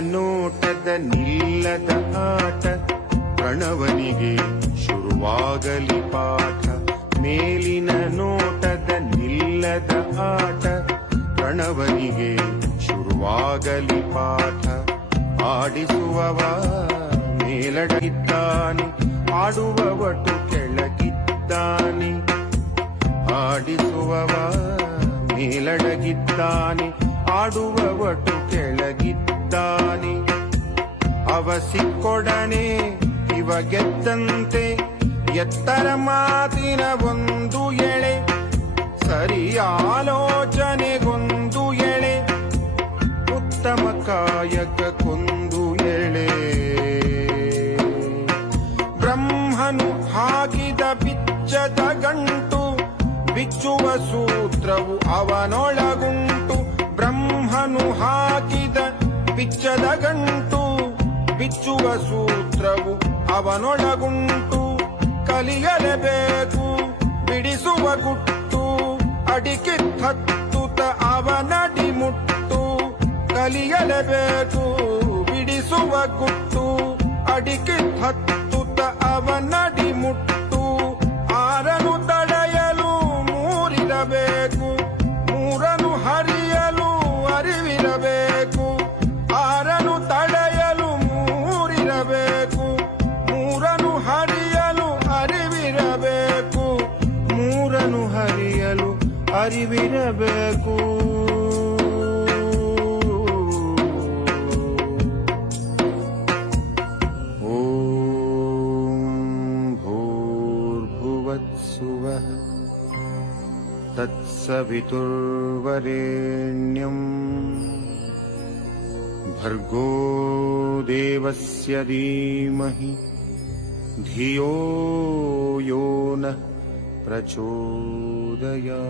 ನೋಟದ ನಿಲ್ಲದ ಆಟ, ಪ್ರಣವನಿಗೆ ಶುರುವಾಗಲಿ ಪಾಠ. ಮೇಲಿನ ನೋಟದ ನಿಲ್ಲದ ಆಟ, ಪ್ರಣವನಿಗೆ ಶುರುವಾಗಲಿ ಪಾಠ. ಆಡಿಸುವವ ಮೇಲಡಗಿದ್ದಾನೆ, ಆಡುವ ಒಟ್ಟು ಕೆಳಗಿದ್ದಾನೆ. ಆಡಿಸುವವ ಮೇಲಡಗಿದ್ದಾನೆ, ಆಡುವ ಒಟ್ಟು ಕೆಳಗಿದ್ದಾನೆ. ಅವ ಸಿಕ್ಕೊಡನೆ ಇವ ಗೆದ್ದಂತೆ, ಎತ್ತರ ಮಾತಿನ ಒಂದು ಎಳೆ, ಸರಿ ಆಲೋಚನೆಗೊಂದು ಎಳೆ, ಉತ್ತಮ ಕಾಯಕಕ್ಕೊಂದು ಎಳೆ. ಬ್ರಹ್ಮನು ಹಾಕಿದ ಬಿಚ್ಚದ ಗಂಟು, ಬಿಚ್ಚುವ ಸೂತ್ರವು ಅವನೊಳಗುಂಟು. ಬ್ರಹ್ಮನು ಹಾಕಿದ ಬಿಚ್ಚದ ಗಂಟು, ಬಿಚ್ಚುವ ಸೂತ್ರವು ಅವನೊಳಗುಂಟು. ಕಲಿಯಲೇಬೇಕು ಬಿಡಿಸುವ ಗುಟ್ಟು, ಅಡಿಕೆ ಹತ್ತುತ್ತ ಅವನಡಿ ಮುಟ್ಟು. ಕಲಿಯಲೇಬೇಕು ಬಿಡಿಸುವ ಗುಟ್ಟು, ಅಡಿಕೆ ಹತ್ತುತ್ತ ಅವನಡಿ ಮುಟ್ಟು. ಆರನು ತಡೆಯಲು ಮೂರಿರಬೇಕು, ಮೂರನು ಹರಿಯಲು ಅರಿವಿರಬೇಕು. ಆರನು ತಡೆಯಲು ಮೂರಿರಬೇಕು, ಮೂರನು ಹರಿಯಲು ಅರಿವಿರಬೇಕು. ಮೂರನು ಹರಿಯಲು ಅರಿವಿರಬೇಕು. ಭೂರ್ಭುವತ್ಸುವಃ ತತ್ಸವಿತುರ್ವರೆಣ್ಯಂ ಭರ್ಗೋ ದೇವಸ್ಯ ಧೀಮಹಿ ಧಿಯೋ ಯೋ ನಃ ಪ್ರಚೋದಯಾತ್.